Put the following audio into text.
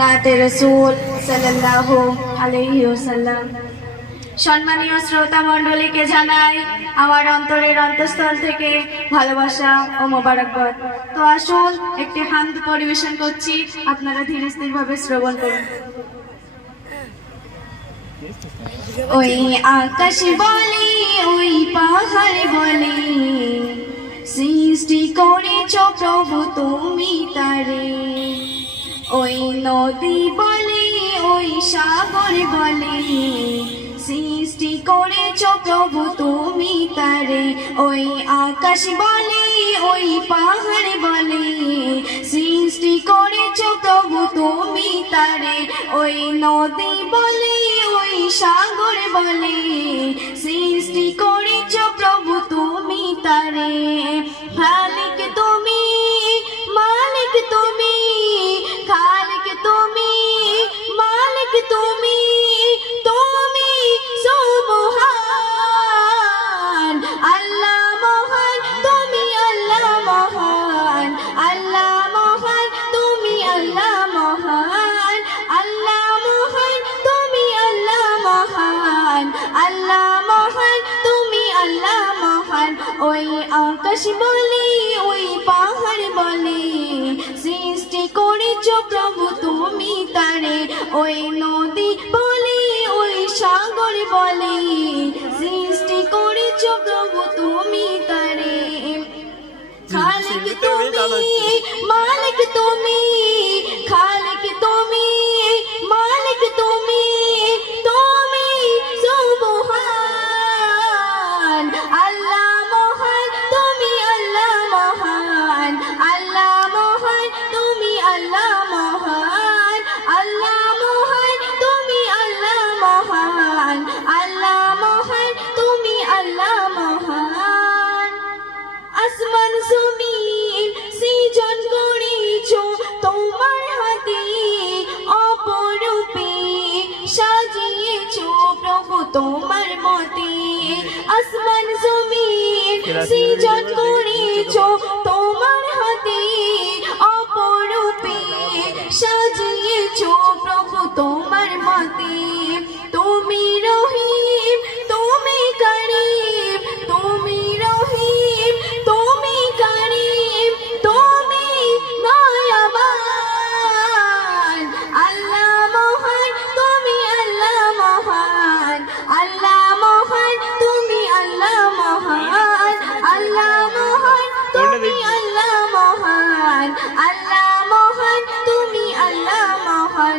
নাতে রাসূল সাল্লাল্লাহু আলাইহি ওয়াসাল্লাম। সম্মানীয় শ্রোতা মণ্ডলীকে জানাই আমার অন্তরের অন্তঃস্থল থেকে ভালোবাসা ও মোবারকবাদ। তো আসুন একটি হামদ পরিবেশন করছি, আপনারা ধীরে স্থিরভাবে শ্রবণ করুন। ওই আকাশ বলে, ওই পাহাড় বলে, সৃষ্টি করেছ প্রভু তুমি তারে। ওই নদী বলে, ওই সাগর বলে, সৃষ্টি করেছ প্রভু তুমি তারে। ওই আকাশ বলে, ওই পাহাড় বলে, সৃষ্টি করেছ প্রভু তুমি তারে। ওই নদী বলে, ওই সাগর বলে, সৃষ্টি করেছ প্রভু তুমি তারে। খালিক তুমি, মালিক তুমি, খালিক তুমি, মালিক তুমি, তুমি সুবহান। আল্লাহ মহান, তুমি আল্লাহ মহান, আল্লাহ মহান, তুমি আল্লাহ মহান, আল্লাহ মহান, তুমি আল্লাহ মহান, আল্লাহ মহান, তুমি আল্লাহ মহান। ওই আকাশ বলে, ওই পাহাড় বলে, সৃষ্টি করেছ প্রভু তুমি তারে। ওই নদী বলে, ওই সাগর বলে, সৃষ্টি করেছ প্রভু তুমি তারে। খালিক তুমি, মালিক তুমি, খালিক তুমি, মালিক তুমি, তুমি সুবহান। আল্লাহ মহান, তুমি আল্লাহ মহান, আল্লাহ মহান, তুমি আল্লাহ মহান, আল্লাহ মহান, তুমি আল্লাহ মহান, আল্লাহ মহান, তুমি আল্লাহ মহান। আসমান জমিন সৃজন করেছ তোমার হাতে, অপরূপে সাজিয়েছ প্রভু তোমার মতে। আসমান জমিন সৃজন করেছ তোমার হাতে, অপরূপে সাজিয়েছ প্রভু তোমার মতে। তুমি রহিম, তুমি করিম, তুমি রহিম, তুমি করিম, তুমি দয়াবান। আল্লাহ মহান, তুমি আল্লাহ মহান, আল্লাহ মহান, তুমি আল্লাহ মহান, আল্লাহ মহান, তুমি আল্লাহ মহান, আল্লাহ মহান, তুমি আল্লাহ মহান।